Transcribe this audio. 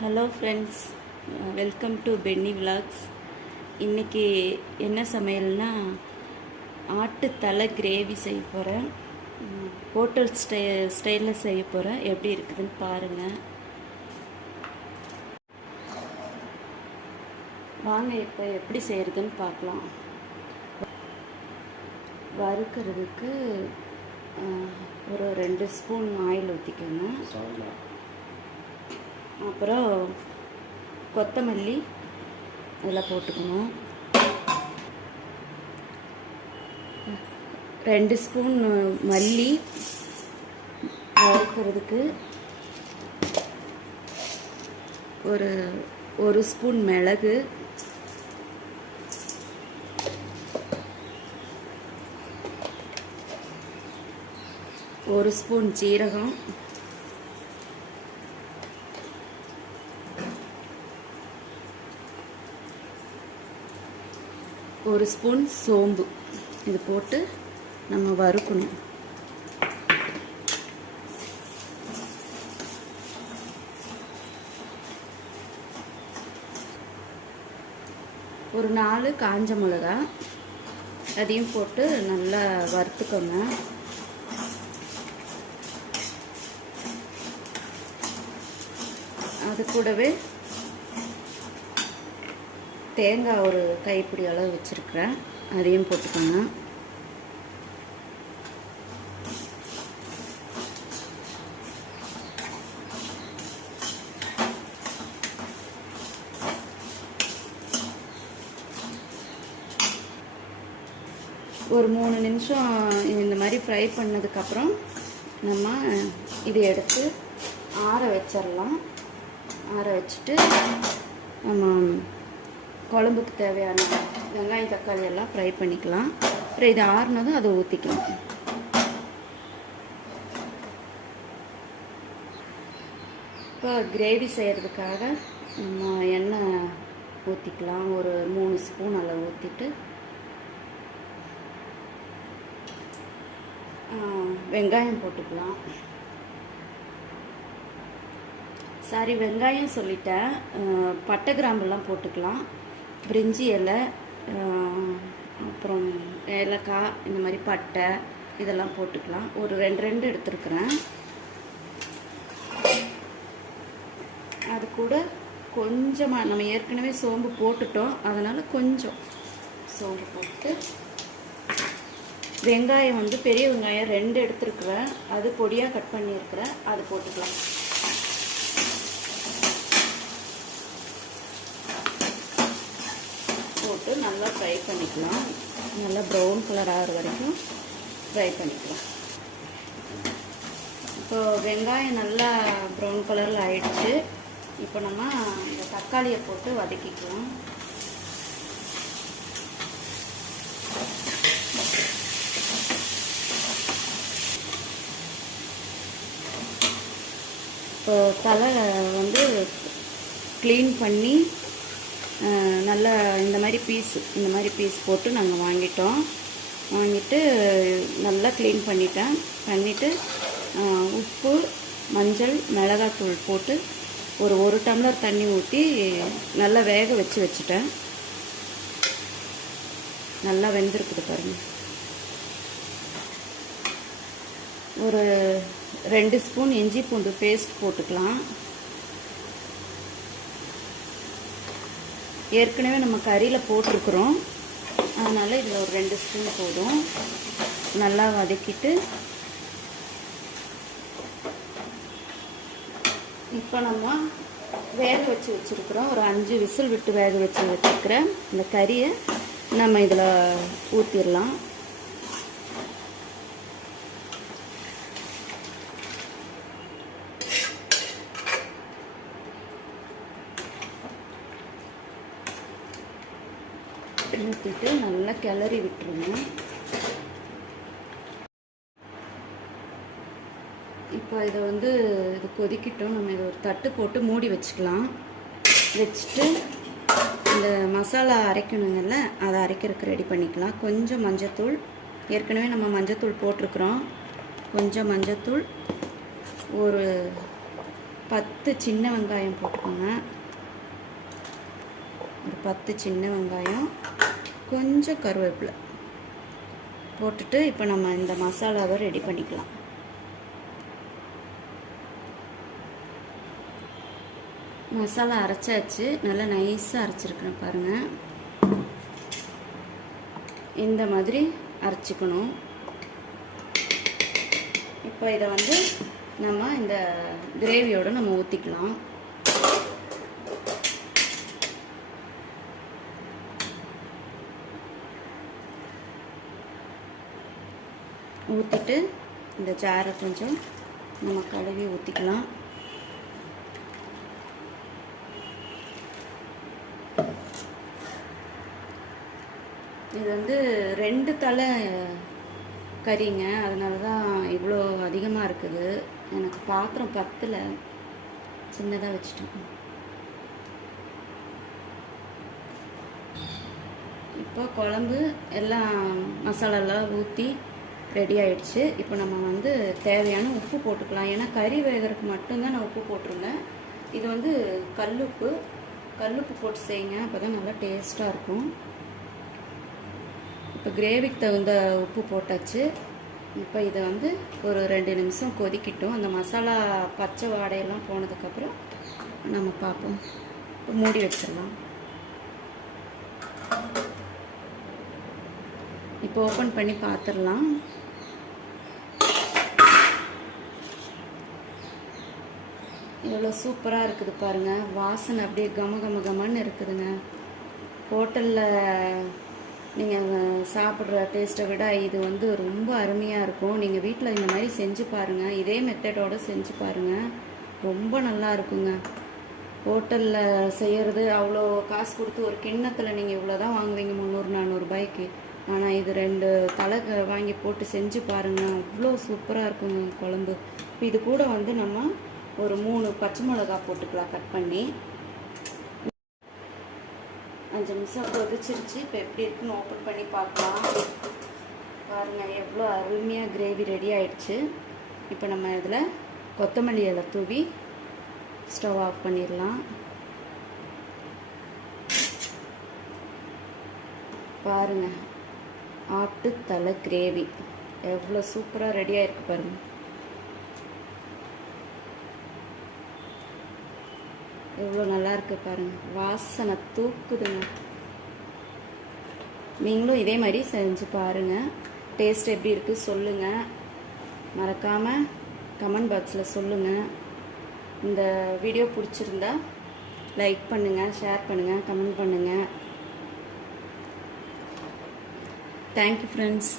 Hello friends welcome to Penny vlogs இன்றைக்கி என்ன சமையல்னா ஆட்டுத்தலை gravy செய்ய போகிறேன் ஹோட்டல் ஸ்டை ஸ்டைலில் செய்ய போகிறேன் எப்படி இருக்குதுன்னு பாருங்கள் வாங்க இப்போ எப்படி செய்கிறதுன்னு பார்க்கலாம். வறுக்கிறதுக்கு ஒரு ரெண்டு ஸ்பூன் ஆயில் ஊற்றிக்கோங்க அப்புறம் கொத்தமல்லி இதெல்லாம் போட்டுக்கணும். ரெண்டு ஸ்பூன் மல்லி வறுக்கிறதுக்கு ஒரு ஒரு ஸ்பூன் மிளகு. ஒரு ஸ்பூன் ஜீரகம். ஒரு ஸ்பூன் சோம்பு. இது போட்டு நம்ம வறுக்கணும். ஒரு நாலு காஞ்ச மிளகா. அதையும் போட்டு நல்லா வறுத்துக்கோங்க. அது கூடவே தேங்காய் ஒரு கைப்பிடி அளவு வச்சுருக்கிறேன். அதையும் போட்டுக்கோங்க. ஒரு மூணு நிமிஷம் இந்த மாதிரி ஃப்ரை பண்ணதுக்கப்புறம் நம்ம இதை எடுத்து ஆற வச்சிடலாம். ஆற வச்சுட்டு நம்ம குழம்புக்கு தேவையான வெங்காயம் தக்காளி எல்லாம் ஃப்ரை பண்ணிக்கலாம். அப்புறம் இது ஆறுனதும் அதை ஊற்றிக்கலாம் இப்போ கிரேவி செய்கிறதுக்காக நம்ம எண்ணெய் ஊற்றிக்கலாம் ஒரு மூணு ஸ்பூன் அளவு ஊற்றிட்டு வெங்காயம் போட்டுக்கலாம். சாரி வெங்காயம் சொல்லிட்டேன். பட்டை கிராம்பெல்லாம் போட்டுக்கலாம். பிரிஞ்சி இலை அப்புறம் ஏலக்காய் இந்த மாதிரி பட்டை இதெல்லாம் போட்டுக்கலாம். ஒரு ரெண்டு ரெண்டு எடுத்துருக்குறேன். அது கூட கொஞ்சமாக நம்ம ஏற்கனவே சோம்பு போட்டுட்டோம். அதனால் கொஞ்சம் சோம்பு போட்டு வெங்காயம் வந்து பெரிய வெங்காயம் ரெண்டு எடுத்துருக்குறேன். அது பொடியாக கட் பண்ணியிருக்கிறேன். அது போட்டுக்கலாம் போட்டு நல்லா ஃப்ரை பண்ணிக்கலாம். நல்லா ப்ரௌன் கலர் ஆகிற வரைக்கும் ஃப்ரை பண்ணிக்கலாம். இப்போ வெங்காயம் நல்லா ப்ரௌன் கலரில் ஆயிடுச்சு. இப்போ நம்ம இந்த தக்காளியை போட்டு வதக்கிக்கலாம். இப்போ தலை வந்து க்ளீன் பண்ணி நல்லா இந்த மாதிரி பீஸ் இந்த மாதிரி பீஸ் போட்டு நாங்கள் வாங்கிட்டோம். வாங்கிட்டு நல்லா க்ளீன் பண்ணிட்டேன். பண்ணிவிட்டு உப்பு மஞ்சள் மிளகாத்தூள் போட்டு ஒரு ஒரு டம்ளர் தண்ணி ஊற்றி நல்லா வேக வச்சு வச்சுட்டேன். நல்லா வெந்திருக்குது பாருங்கள் ஒரு ரெண்டு ஸ்பூன் இஞ்சி பூண்டு பேஸ்ட் போட்டுக்கலாம். ஏற்கனவே நம்ம கறியில் போட்டிருக்கிறோம். அதனால் இதில் ஒரு ரெண்டு ஸ்பூன் போதும். நல்லா வதக்கிட்டு. இப்போ நம்ம வேக வச்சு வச்சுருக்குறோம். ஒரு அஞ்சு விசில் விட்டு வேக வச்சு வச்சுருக்கிற இந்த கறியை நம்ம இதில் ஊற்றிடலாம் ஊற்றிட்டு நல்லா கிளறி விட்டுருங்க. இப்போ இதை வந்து இது கொதிக்கிட்டோம். நம்ம இதை ஒரு தட்டு போட்டு மூடி வச்சுக்கலாம். வச்சுட்டு இந்த மசாலா அரைக்கணுங்கல்ல அதை அரைக்கிறதுக்கு ரெடி பண்ணிக்கலாம். கொஞ்சம் மஞ்சத்தூள். ஏற்கனவே நம்ம மஞ்சத்தூள் போட்டிருக்கிறோம். கொஞ்சம் மஞ்சத்தூள். ஒரு பத்து சின்ன வெங்காயம் போட்டுக்கோங்க. பத்து சின்ன வெங்காயம் கொஞ்சம் கருவேப்பிலை போட்டுட்டு இப்போ நம்ம இந்த மசாலாவை ரெடி பண்ணிக்கலாம். மசாலா அரைச்சாச்சு. நல்லா நைஸாக அரைச்சிருக்கிறேன் பாருங்கள் இந்த மாதிரி அரைச்சிக்கணும். இப்போ இதை வந்து நம்ம இந்த கிரேவியோடு நம்ம ஊற்றிக்கலாம் ஊற்றிட்டு இந்த சாரை கொஞ்சம் நம்ம கழுவி ஊற்றிக்கலாம் இது வந்து ரெண்டு தலை கறிங்க. அதனால தான் இவ்வளோ அதிகமாக இருக்குது. எனக்கு பாத்திரம் பத்தில். சின்னதாக வச்சுட்டேன். இப்போ குழம்பு எல்லாம் மசாலாலாம் ஊற்றி ரெடி ஆயிடுச்சு. இப்போ நம்ம வந்து தேவையான உப்பு போட்டுக்கலாம். ஏன்னா கறி வேகிறதுக்கு மட்டும்தான் நான் உப்பு போட்டிருந்தேன். இது வந்து கல்லுப்பு. கல்லுப்பு போட்டு செய்யுங்க. அப்போ தான் நல்லா டேஸ்ட்டாக இருக்கும். இப்போ கிரேவிக்கு தகுந்த உப்பு போட்டாச்சு. இப்போ இதை வந்து ஒரு ரெண்டு நிமிஷம் கொதிக்கிட்டோம். அந்த மசாலா பச்சை வாடையெல்லாம் போனதுக்கப்புறம் நம்ம பார்ப்போம். இப்போ மூடி வச்சிடலாம். இப்போ ஓப்பன் பண்ணி பார்த்துடலாம் எவ்வளோ சூப்பராக இருக்குது பாருங்கள் வாசனை அப்படியே கம கம கமன்னு இருக்குதுங்க. ஹோட்டலில் நீங்கள் சாப்பிட்ற டேஸ்ட்டை விட இது வந்து ரொம்ப அருமையாக இருக்கும். நீங்கள் வீட்டில் இந்த மாதிரி செஞ்சு பாருங்கள் இதே மெத்தடோடு செஞ்சு பாருங்கள் ரொம்ப நல்லா இருக்குங்க. ஹோட்டலில் செய்கிறது அவ்வளோ காசு கொடுத்து ஒரு கிண்ணத்தில் நீங்கள் இவ்வளோ தான் வாங்குவீங்க. முந்நூறு நானூறுபாய்க்கு ஆனால் இது ரெண்டு தலை வாங்கி போட்டு செஞ்சு பாருங்கள் அவ்வளோ சூப்பராக இருக்குங்க குழம்பு. இப்போ இது கூட வந்து நம்ம ஒரு மூணு பச்சை மிளகா போட்டுக்கலாம் கட் பண்ணி. அஞ்சு நிமிஷம் கொதிச்சிருச்சு. இப்போ எப்படி இருக்குன்னு ஓப்பன் பண்ணி பார்க்கலாம். பாருங்கள் எவ்வளோ அருமையாக கிரேவி ரெடி ஆயிடுச்சு. இப்போ நம்ம இதில் கொத்தமல்லி இலை தூவி ஸ்டவ் ஆஃப் பண்ணிடலாம். பாருங்கள் ஆட்டுத்தலை கிரேவி. எவ்வளோ சூப்பராக ரெடி ஆயிருக்கு பாருங்கள் எவ்வளோ நல்லா இருக்கு பாருங்க. வாசனை தூக்குதுங்க. நீங்களும் இதே மாதிரி செஞ்சு பாருங்க. டேஸ்ட் எப்படி இருக்கு சொல்லுங்க. மறக்காம கமெண்ட் பாக்ஸில் சொல்லுங்க. இந்த வீடியோ பிடிச்சிருந்தா லைக் பண்ணுங்கள் ஷேர் பண்ணுங்கள் கமெண்ட் பண்ணுங்கள் தேங்க்யூ ஃப்ரெண்ட்ஸ்